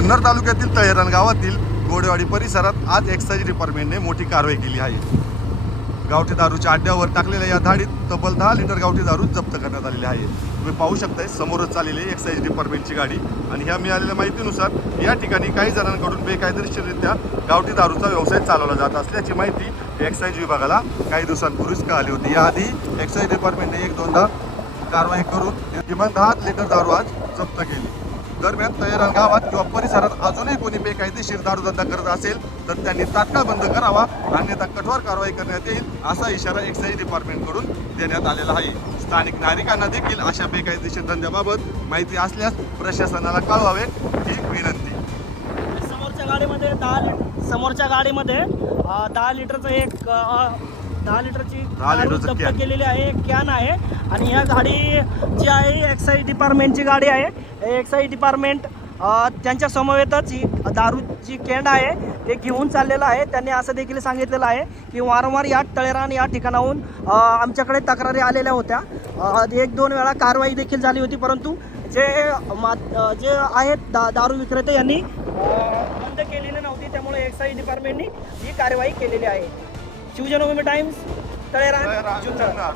जुन्नर तालुक्यातील तळेरान गावातील गोडेवाडी परिसरात आज एक्साईज डिपार्टमेंटने मोठी कारवाई केली आहे. गावठी दारूच्या अड्ड्यावर टाकलेल्या या धाडीत तब्बल 10 लिटर गावठी दारू जप्त करण्यात आलेली आहे. तुम्ही पाहू शकताय समोरच चाललेली एक्साईज डिपार्टमेंटची गाडी आणि ह्या मिळालेल्या माहितीनुसार या ठिकाणी काही जणांकडून बेकायदेशीररित्या गावठी दारूचा व्यवसाय चालवला जात असल्याची माहिती एक्साईज विभागाला काही दिवसांपूर्वीच कळाली होती. याआधी एक्साईज डिपार्टमेंटने 1-2दा कारवाई करून किमान 10 लिटर दारू आज जप्त केली. दरम्यान तळेरान गावात किंवा परिसरात अजूनही कोणी बेकायदेशीर दारूधंदा करत असेल तर त्यांनी तात्काळ बंद करावा, अन्यथा कठोर कारवाई करण्यात येईल असा इशारा एक्साईज डिपार्टमेंटकडून देण्यात आलेला आहे. स्थानिक नागरिकांना देखील अशा बेकायदेशीर धंद्याबाबत माहिती असल्यास प्रशासनाला कळवावे ही विनंती. समोरच्या गाडीमध्ये 10 लिटरचं एक 10 लिटरची दारू जप्त केलेली आहे, एक कॅन आहे. आणि ह्या गाडी जी आहे एक्साईज डिपार्टमेंटची गाडी आहे. एक्साईज डिपार्टमेंट त्यांच्या समवेतच ही दारूची कॅन आहे ते घेऊन चाललेलं आहे. त्यांनी असं देखील सांगितलेलं आहे की वारंवार या तळेरान या ठिकाणाहून आमच्याकडे तक्रारी आलेल्या होत्या. 1-2 वेळा कारवाई देखील झाली होती, परंतु जे आहेत दारू विक्रेते यांनी बंद केलेली नव्हती. त्यामुळे एक्साईज डिपार्टमेंटनी ही कारवाई केलेली आहे. शिवजन्मभूमी टाइम्स, तळेरान, जुन्नर.